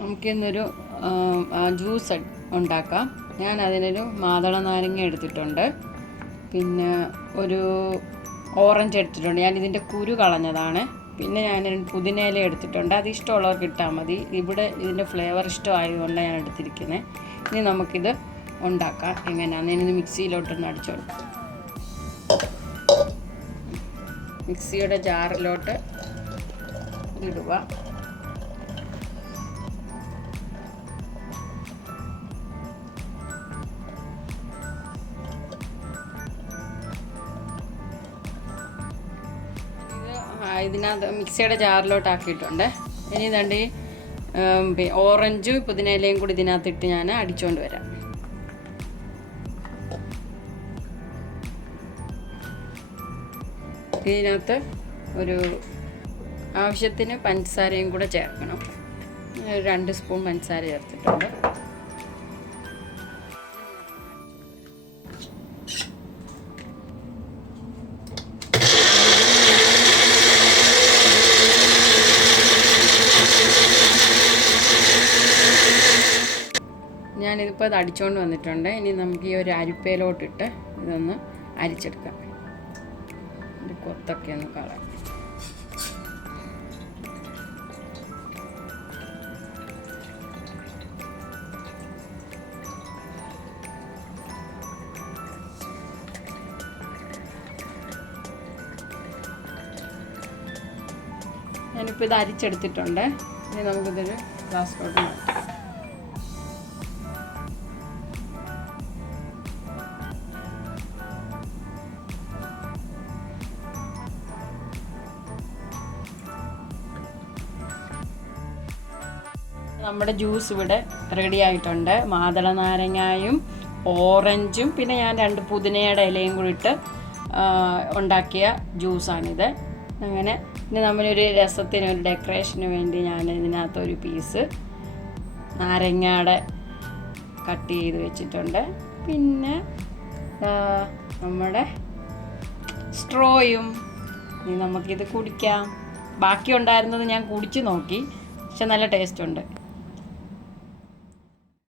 നമുക്കിന്നൊരു ജ്യൂസ് ഉണ്ടാക്കാം. ഞാൻ അതിനൊരു മാതള നാരങ്ങ എടുത്തിട്ടുണ്ട്, പിന്നെ ഒരു ഓറഞ്ച് എടുത്തിട്ടുണ്ട്. ഞാൻ ഇതിൻ്റെ കുരു കളഞ്ഞതാണ്. പിന്നെ ഞാൻ പുതിനയില എടുത്തിട്ടുണ്ട്. അത് ഇഷ്ടമുള്ളവർക്ക് ഇട്ടാൽ മതി. ഇവിടെ ഇതിൻ്റെ ഫ്ലേവർ ഇഷ്ടമായതുകൊണ്ടാണ് ഞാൻ എടുത്തിരിക്കുന്നത്. ഇനി നമുക്കിത് ഉണ്ടാക്കാം. എങ്ങനെയാണെന്ന് ഇനി മിക്സിയിലോട്ടൊന്ന് അടിച്ചോളൂ. മിക്സിയുടെ ജാറിലോട്ട് ഇടുക. ഇതിനകത്ത് മിക്സിയുടെ ജാറിലോട്ടാക്കിയിട്ടുണ്ട്. ഇനി ഇതാണ്ട് ഓറഞ്ചും പുതിനയിലയും കൂടി ഇതിനകത്തിട്ട് ഞാൻ അടിച്ചുകൊണ്ട് വരാം. ഇതിനകത്ത് ഒരു ആവശ്യത്തിന് പഞ്ചസാരയും കൂടെ ചേർക്കണം. 2 സ്പൂൺ പഞ്ചസാര ചേർത്തിട്ടുണ്ട്. ഞാനിതിപ്പോൾ ഇത് അടിച്ചുകൊണ്ട് വന്നിട്ടുണ്ട്. ഇനി നമുക്ക് ഈ ഒരു അരിപ്പയിലോട്ടിട്ട് ഇതൊന്ന് അരിച്ചെടുക്കാം. ഇത് കൊത്തൊക്കെ ഒന്ന് കളയാം. ഞാനിപ്പോൾ ഇത് അരിച്ചെടുത്തിട്ടുണ്ട്. ഇനി നമുക്കിതൊരു ഗ്ലാസ്സിലോട്ട് മാറ്റാം. നമ്മുടെ ജ്യൂസ് ഇവിടെ റെഡി ആയിട്ടുണ്ട്. മാതള നാരങ്ങയും ഓറഞ്ചും പിന്നെ ഞാൻ 2 പുതിനയുടെ ഇലയും കൂടി ഇട്ട് ഉണ്ടാക്കിയ ജ്യൂസാണിത്. അങ്ങനെ ഇനി നമ്മളൊരു രസത്തിന് ഒരു ഡെക്കറേഷന് വേണ്ടി ഞാൻ ഇതിനകത്തൊരു പീസ് നാരങ്ങയുടെ കട്ട് ചെയ്ത് വെച്ചിട്ടുണ്ട്. പിന്നെ നമ്മുടെ സ്ട്രോയും. ഇനി നമുക്കിത് കുടിക്കാം. ബാക്കി ഉണ്ടായിരുന്നത് ഞാൻ കുടിച്ച് നോക്കി, പക്ഷെ നല്ല ടേസ്റ്റ് ഉണ്ട്.